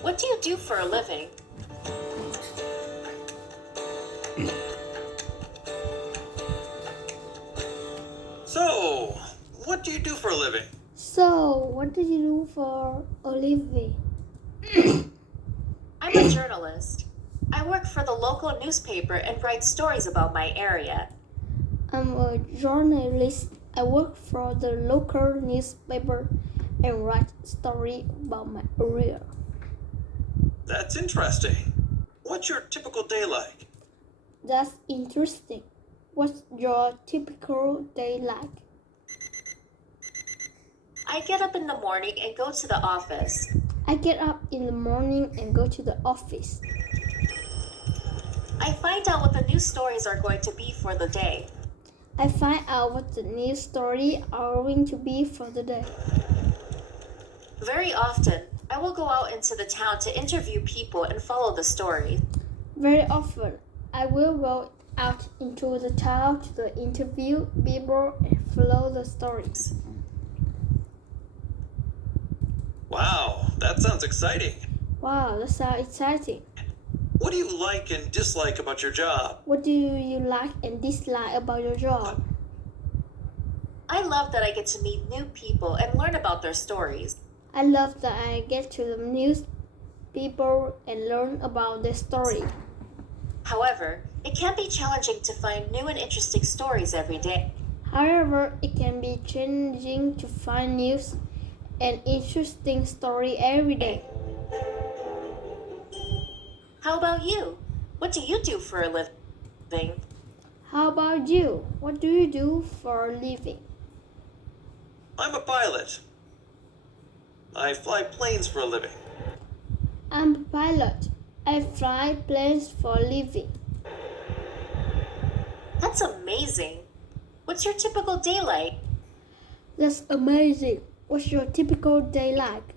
What do you do for a living? So, what do you do for a living? So, what do you do for a living? I'm a journalist. I work for the local newspaper and write stories about my area. I'm a journalist. I work for the local newspaper and write story about my area. That's interesting. What's your typical day like? That's interesting. What's your typical day like? I get up in the morning and go to the office. I get up in the morning and go to the office. I find out what the news stories are going to be for the day. I find out what the news story are going to be for the day. Very often, I will go out into the town to interview people and follow the story. Very often, I will go out into the town to interview people and follow the stories. Wow, that sounds exciting. Wow, that sounds exciting. What do you like and dislike about your job? What do you like and dislike about your job? I love that I get to meet new people and learn about their stories. I love that I get to the news people and learn about their story. However, it can be challenging to find new and interesting stories every day. However, it can be challenging to find news and interesting story every day. How about you? What do you do for a living? How about you? What do you do for a living? I'm a pilot. I fly planes for a living. I'm a pilot. I fly planes for a living. That's amazing. What's your typical day like? That's amazing. What's your typical day like?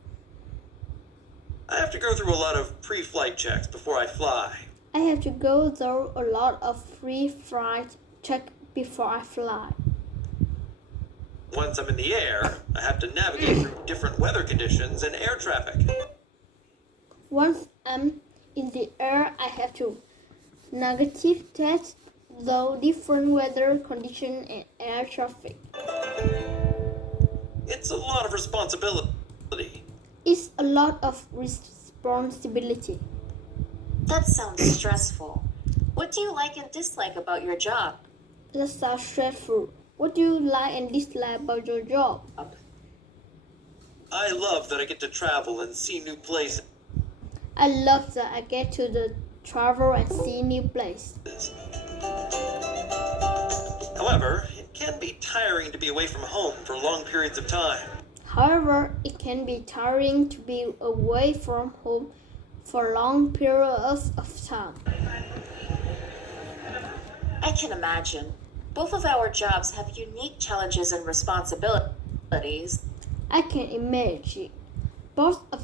I have to go through a lot of pre-flight checks before I fly. I have to go through a lot of pre-flight check before I fly. Once I'm in the air, I have to navigate through different weather conditions and air traffic. Once I'm in the air, I have to negative test the different weather conditions and air traffic. It's a lot of responsibility. It's a lot of responsibility. That sounds stressful. What do you like and dislike about your job? That sounds stressful. What do you like and dislike about your job? I love that I get to travel and see new places. I love that I get to travel and see new places. However, it can be tiring to be away from home for long periods of time. However, it can be tiring to be away from home for long periods of time. I can imagine. Both of our jobs have unique challenges and responsibilities. I can imagine. Both of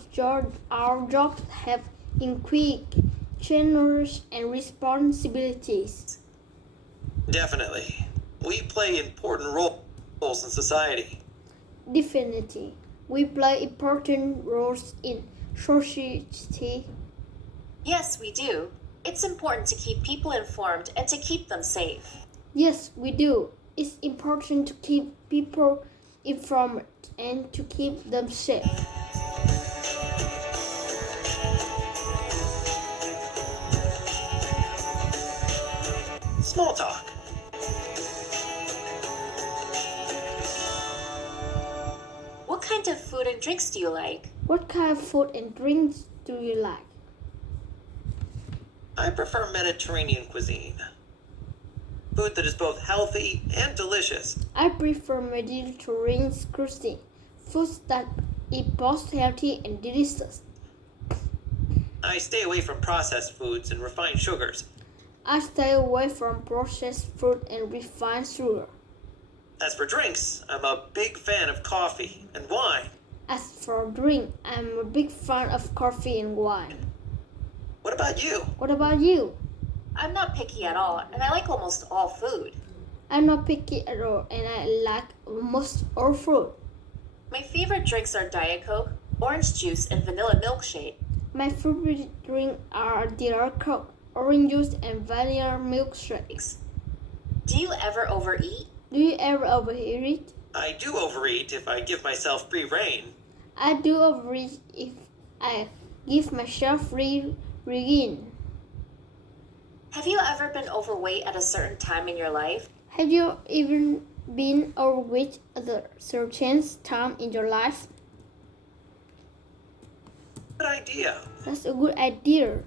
our jobs have unique challenges and responsibilities. Definitely. We play important roles in society. Definitely, we play important roles in society. Yes, we do. It's important to keep people informed and to keep them safe. Yes, we do. It's important to keep people informed and to keep them safe. Small talk. What kind of food and drinks do you like? What kind of food and drinks do you like? I prefer Mediterranean cuisine. Food that is both healthy and delicious. I prefer Mediterranean cuisine, foods that is both healthy and delicious. I stay away from processed foods and refined sugars. I stay away from processed food and refined sugar. As for drinks, I'm a big fan of coffee and wine. As for drink, I'm a big fan of coffee and wine. What about you? What about you? I'm not picky at all, and I like almost all food. I'm not picky at all and I like most all food. My favorite drinks are Diet Coke, orange juice, and vanilla milkshake. My favorite drink are Diet Coke, orange juice, and vanilla milkshakes. Do you ever overeat? Do you ever overeat? I do overeat if I give myself free rein. I do overeat if I give myself free rein. Have you ever been overweight at a certain time in your life? Have you even been overweight at a certain time in your life? Good idea. That's a good idea.